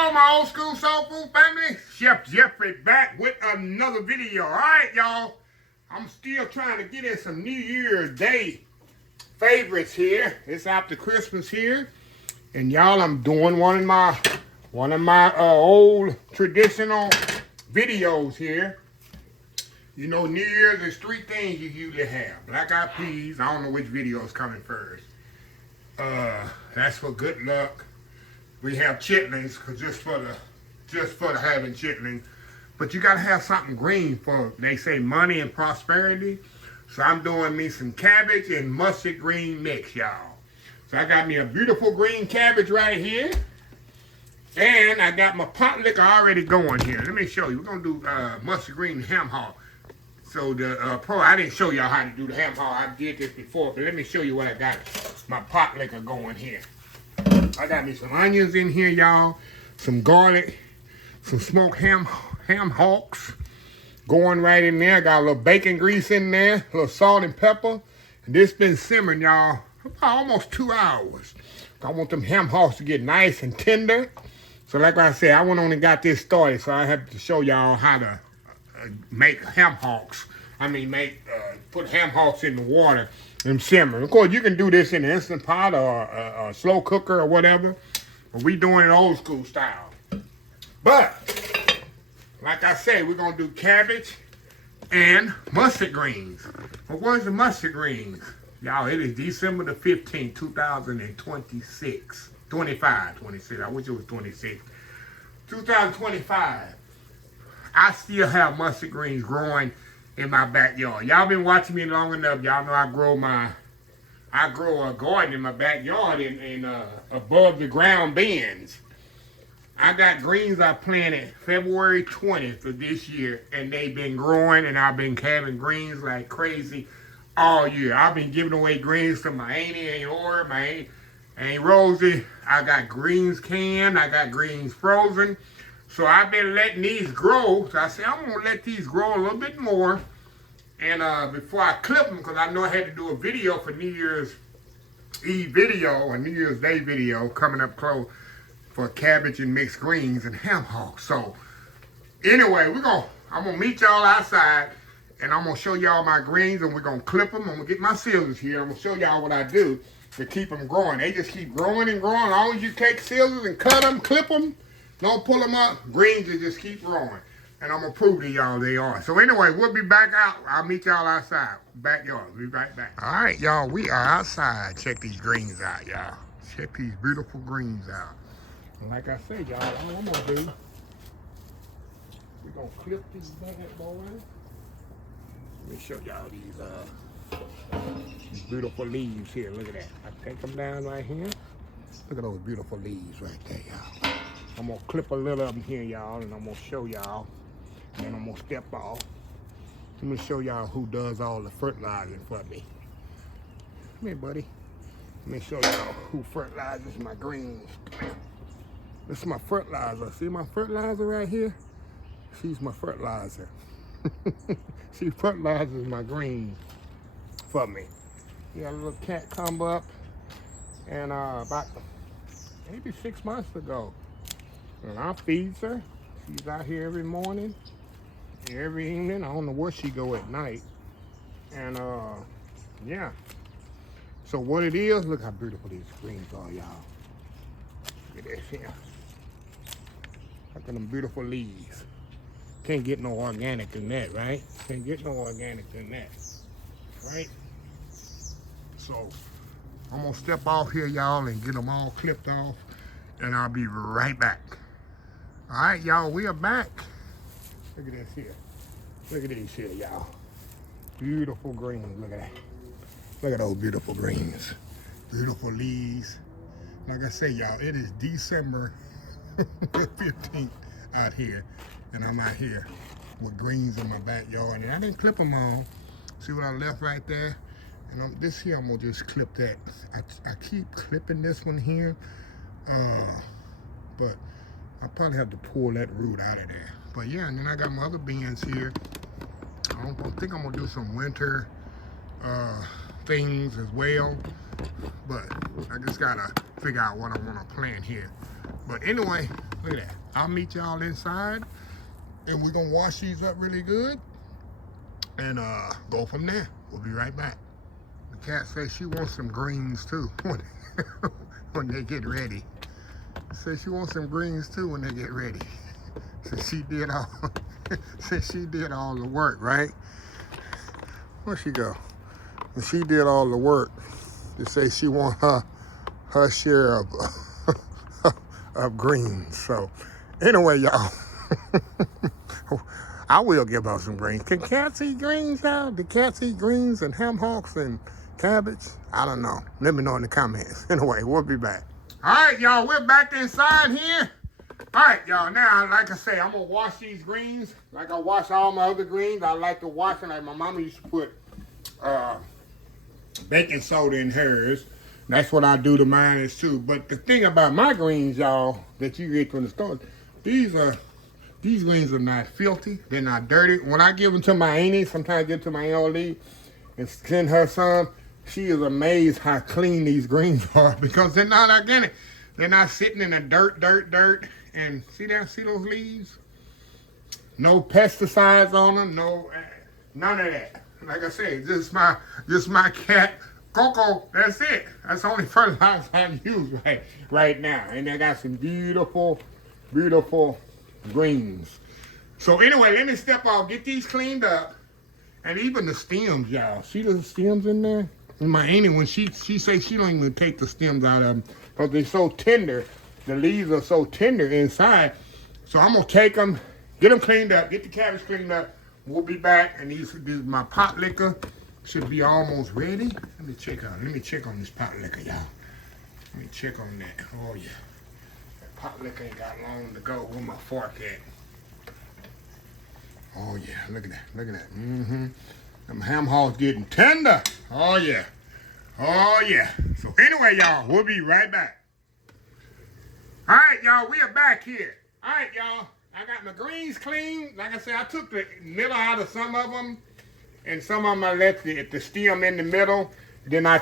on, my old school soul food family? Chef Jeffrey back with another video. All right, y'all. I'm still trying to get in some New Year's Day favorites here. It's after Christmas here, and y'all, I'm doing one of my old traditional videos here. You know, New Year's, there's three things you usually have: black eyed peas. I don't know which video is coming first. That's for good luck. We have chitlins, cause just for having chitlins. But you gotta have something green for, they say, money and prosperity. So I'm doing me some cabbage and mustard green mix, y'all. So I got me a beautiful green cabbage right here. And I got my pot liquor already going here. Let me show you. We're gonna do mustard green ham hock. So the I didn't show y'all how to do the ham hock. I did this before, but let me show you what I got. My pot liquor going here. I got me some onions in here, y'all. Some garlic, some smoked ham hocks going right in there. Got a little bacon grease in there, a little salt and pepper. And this been simmering, y'all, about almost 2 hours. I want them ham hocks to get nice and tender. So like I said, I only got this started, so I have to show y'all how to make ham hocks. Put ham hocks in the water and simmer. Of course, you can do this in an Instant Pot or a slow cooker or whatever. But we doing it old school style. But, like I said, we're going to do cabbage and mustard greens. But what's the mustard greens? Y'all, it is December the 15th, 2026. 26. I wish it was 26. 2025. I still have mustard greens growing in my backyard. Y'all been watching me long enough. Y'all know I grow a garden in my backyard in above the ground bins. I got greens I planted February 20th of this year, and they've been growing, and I've been having greens like crazy all year. I've been giving away greens to my auntie, Aunt Ora, my Aunt Rosie. I got greens canned, I got greens frozen. So I've been letting these grow. So I said, I'm going to let these grow a little bit more. And before I clip them, because I know I had to do a video for New Year's Eve video, or New Year's Day video, coming up close for cabbage and mixed greens and ham hocks. So anyway, I'm going to meet y'all outside, and I'm going to show y'all my greens, and we're going to clip them. I'm going to get my scissors here. I'm going to show y'all what I do to keep them growing. They just keep growing and growing. As long as you take scissors and cut them, clip them, don't pull them up, greens will just keep growing. And I'm going to prove to y'all they are. So anyway, we'll be back out. I'll meet y'all outside. Backyard. We'll be right back. All right, y'all. We are outside. Check these greens out, y'all. Check these beautiful greens out. And like I said, y'all, all I'm going to do, we're going to clip these bad boys. Let me show y'all these beautiful leaves here. Look at that. I take them down right here. Look at those beautiful leaves right there, y'all. I'm going to clip a little of them here, y'all, and I'm going to show y'all. And then I'm going to step off. Let me show y'all who does all the fertilizing for me. Come here, buddy. Let me show y'all who fertilizes my greens. This is my fertilizer. See my fertilizer right here? She's my fertilizer. She fertilizes my greens for me. We got a little cat come up, and about maybe 6 months ago. And I feed her. She's out here every morning, every evening. I don't know where she go at night. And yeah. So what it is, look how beautiful these greens are, y'all. Look at this here. Look at them beautiful leaves. Can't get no organic than that, right? Can't get no organic than that, right? So I'm gonna step off here, y'all, and get them all clipped off, and I'll be right back. All right, y'all, we are back. Look at this here. Look at these here, y'all. Beautiful greens, look at that. Look at those beautiful greens. Beautiful leaves. Like I say, y'all, it is December 15th out here, and I'm out here with greens in my backyard, and I didn't clip them all. See what I left right there? And this here, I'm gonna just clip that. I keep clipping this one here, but I probably have to pull that root out of there. But yeah, and then I got my other beans here. I think I'm gonna do some winter things as well, but I just gotta figure out what I wanna plant here. But anyway, Look at that. I'll meet y'all inside, and we're gonna wash these up really good, and go from there. We'll be right back. The cat says she wants some greens too when they get ready. Says she wants some greens too when they get ready. Since she did all, since she did all the work, right? Where'd she go? And she did all the work to say she want her share of of greens. So anyway, y'all, I will give her some greens. Can cats eat greens, y'all? Do cats eat greens and ham hocks and cabbage? I don't know. Let me know in the comments. Anyway, we'll be back. All right, y'all, we're back inside here. All right, y'all, now, like I say, I'm going to wash these greens like I wash all my other greens. I like to wash them like my mama used to put baking soda in hers. That's what I do to mine too. But the thing about my greens, y'all, that you get from the store, these greens are not filthy. They're not dirty. When I give them to my auntie, sometimes I give them to my old lady and send her some, she is amazed how clean these greens are because they're not organic. They're not sitting in the dirt. And see those leaves? No pesticides on them, none of that. Like I said, just my cat, Coco, that's it. That's the only fertilizer I use right now. And they got some beautiful, beautiful greens. So anyway, let me step off, get these cleaned up. And even the stems, y'all. See the stems in there? And my auntie, when she say she don't even take the stems out of them because they're so tender. The leaves are so tender inside. So I'm going to take them, get them cleaned up, get the cabbage cleaned up. We'll be back. And these my pot liquor should be almost ready. Let me check on this pot liquor, y'all. Let me check on that. Oh, yeah. That pot liquor ain't got long to go. Where my fork at? Oh, yeah. Look at that. Look at that. Mm-hmm. Them ham hocks getting tender. Oh, yeah. Oh, yeah. So anyway, y'all, we'll be right back. All right, y'all, we are back here. All right, y'all, I got my greens clean. Like I said, I took the middle out of some of them, and some of them I left the stem in the middle. Then I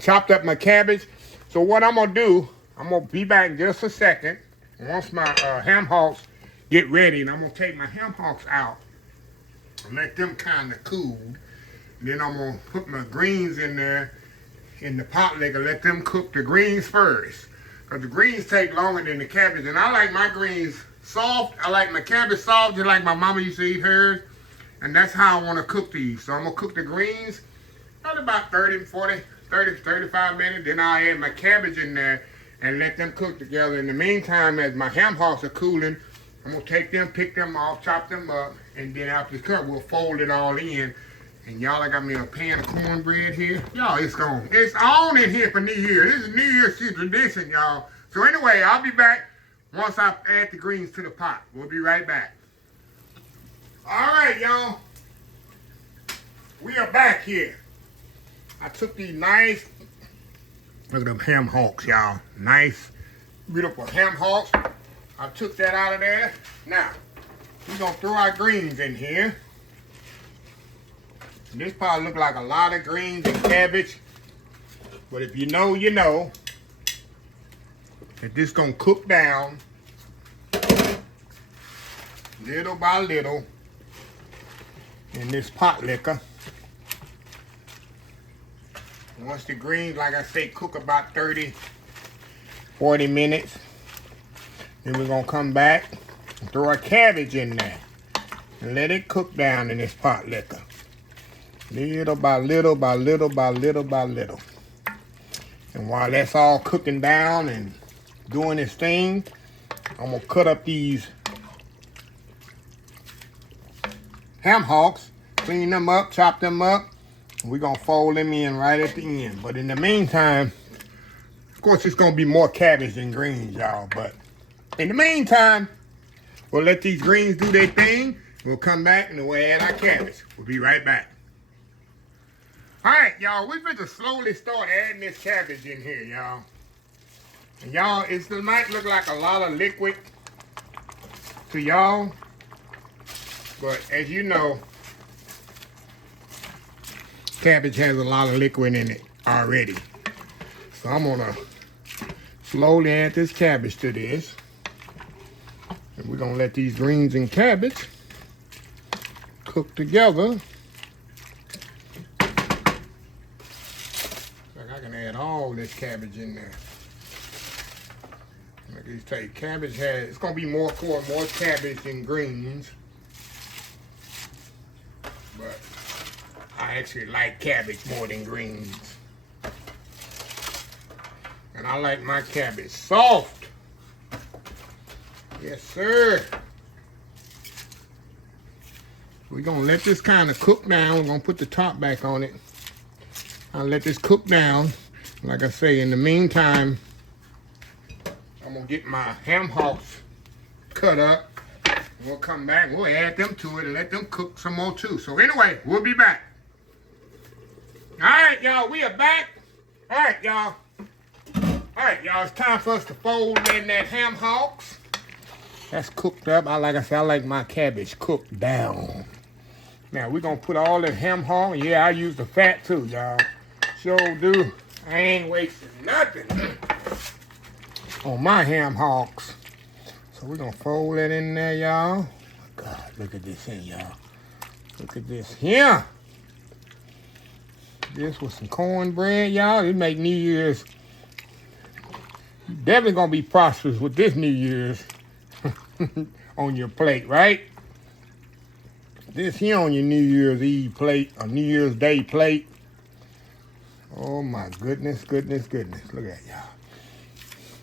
chopped up my cabbage. So what I'm going to do, I'm going to be back in just a second. Once my ham hocks get ready, and I'm going to take my ham hocks out and let them kind of cool. Then I'm going to put my greens in there in the pot liquor, let them cook the greens first. Because the greens take longer than the cabbage. And I like my greens soft. I like my cabbage soft, just like my mama used to eat hers. And that's how I want to cook these. So I'm going to cook the greens probably about 30, 40, 30, 35 minutes. Then I'll add my cabbage in there and let them cook together. In the meantime, as my ham hocks are cooling, I'm going to take them, pick them off, chop them up. And then after it's cut, we'll fold it all in. And y'all, I got me a pan of cornbread here. Y'all, it's on in here for New Year. This is New Year's tradition, y'all. So anyway, I'll be back once I add the greens to the pot. We'll be right back. All right, y'all. We are back here. I took these nice, look at them ham hocks, y'all. Nice, beautiful ham hocks. I took that out of there. Now, we're going to throw our greens in here. This probably look like a lot of greens and cabbage, but if you know, you know that this gonna cook down little by little in this pot liquor. Once the greens, like I say, cook about 30, 40 minutes, then we're gonna come back and throw our cabbage in there and let it cook down in this pot liquor. Little by little by little by little by little. And while that's all cooking down and doing its thing, I'm going to cut up these ham hocks, clean them up, chop them up. And we're going to fold them in right at the end. But in the meantime, of course, it's going to be more cabbage than greens, y'all. But in the meantime, we'll let these greens do their thing. We'll come back and we'll add our cabbage. We'll be right back. All right, y'all, we're going to slowly start adding this cabbage in here, y'all. And y'all, it might look like a lot of liquid to y'all, but as you know, cabbage has a lot of liquid in it already. So I'm going to slowly add this cabbage to this. And we're gonna let these greens and cabbage cook together. Like I can add all this cabbage in there. Like I tell you, cabbage has, it's gonna be more cabbage than greens. But I actually like cabbage more than greens. And I like my cabbage soft. Yes, sir. We're gonna let this kind of cook down. We're gonna put the top back on it. I'll let this cook down. Like I say, in the meantime, I'm gonna get my ham hocks cut up. We'll come back, we'll add them to it and let them cook some more too. So anyway, we'll be back. All right, y'all, we are back. All right, y'all. All right, y'all, it's time for us to fold in that ham hocks. That's cooked up. Like I said, I like my cabbage cooked down. Now, we're going to put all that ham hock. Yeah, I use the fat too, y'all. Sure do. I ain't wasting nothing on my ham hocks. So we're going to fold that in there, y'all. God, look at this here, y'all. Look at this here. This with some cornbread, y'all. It make New Year's. You're definitely going to be prosperous with this New Year's on your plate, right? This here on your New Year's Eve plate, or New Year's Day plate. Oh my goodness, goodness, goodness. Look at y'all.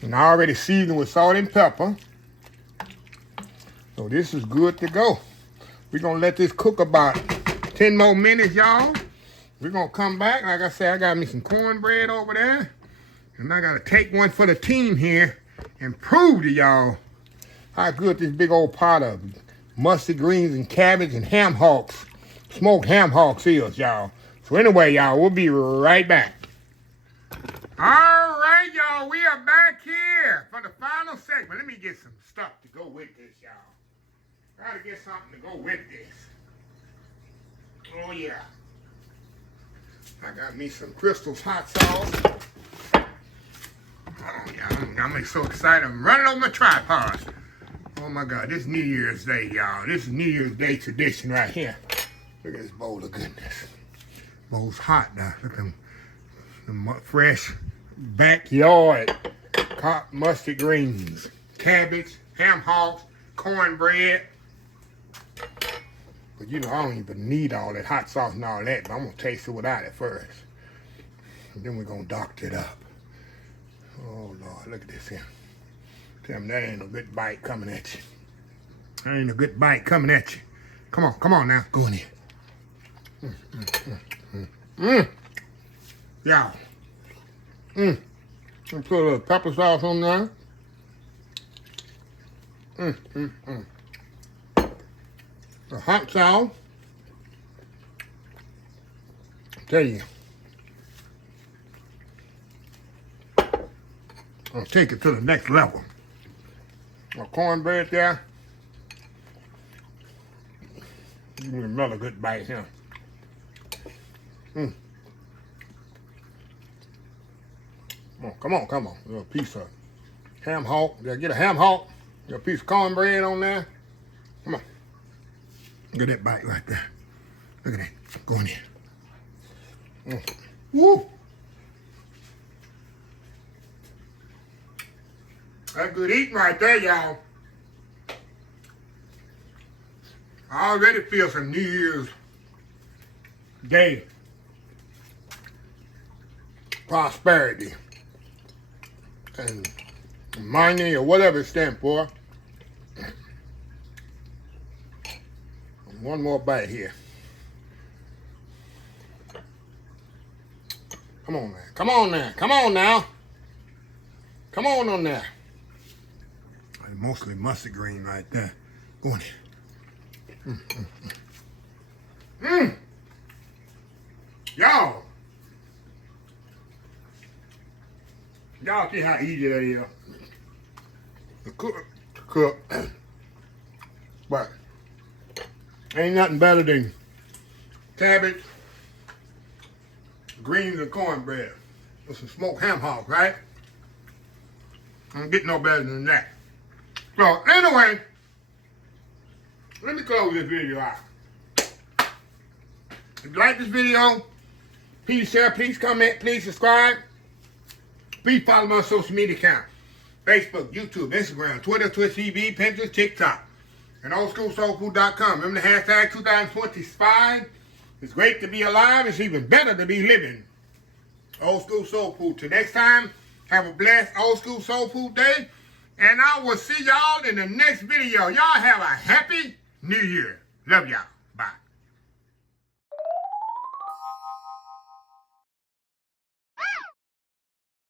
And I already seasoned with salt and pepper. So this is good to go. We're going to let this cook about 10 more minutes, y'all. We're going to come back. Like I said, I got me some cornbread over there. And I got to take one for the team here and prove to y'all how good this big old pot of mustard greens and cabbage and ham hocks, smoked ham hocks is, y'all. So anyway, y'all, we'll be right back. All right, y'all, we are back here for the final segment. Let me get some stuff to go with this, y'all. Gotta get something to go with this. Oh, yeah. I got me some Crystal's hot sauce. Oh, yeah, I'm so excited. I'm running over my tripod. Oh, my God. This is New Year's Day, y'all. This is New Year's Day tradition right here. Look at this bowl of goodness. Bowl's hot now. Look at them fresh backyard mustard greens, cabbage, ham hocks, cornbread. But you know, I don't even need all that hot sauce and all that, but I'm gonna taste it without it first. And then we're gonna doctor it up. Oh Lord, look at this here. Tell me that ain't a good bite coming at you. That ain't a good bite coming at you. Come on now, go in here. Yeah. And put a little pepper sauce on there. The hot sauce. Tell you. I'll take it to the next level. My cornbread there. Give me another good bite here. Come on. A little piece of ham hock. Get a ham hock. Get a piece of cornbread on there. Come on. Look at that bite right there. Look at that. Go in here. Woo! That's good eating right there, y'all. I already feel some New Year's Day prosperity and money or whatever it stands for. One more bite here. Come on now. Come on now. Come on there. Mostly mustard green right there. Go in here. Y'all see how easy that is to cook. But ain't nothing better than cabbage, greens, and cornbread with some smoked ham hocks, right? I don't get no better than that. So anyway, let me close this video out. If you like this video, please share, please comment, please subscribe. Please follow my social media account. Facebook, YouTube, Instagram, Twitter, Twitch TV, Pinterest, TikTok, and oldschoolsoulfood.com. Remember the hashtag 2025. It's great to be alive. It's even better to be living. Old School Soul Food. Till next time, have a blessed Old School Soul Food day. And I will see y'all in the next video. Y'all have a happy New Year. Love y'all.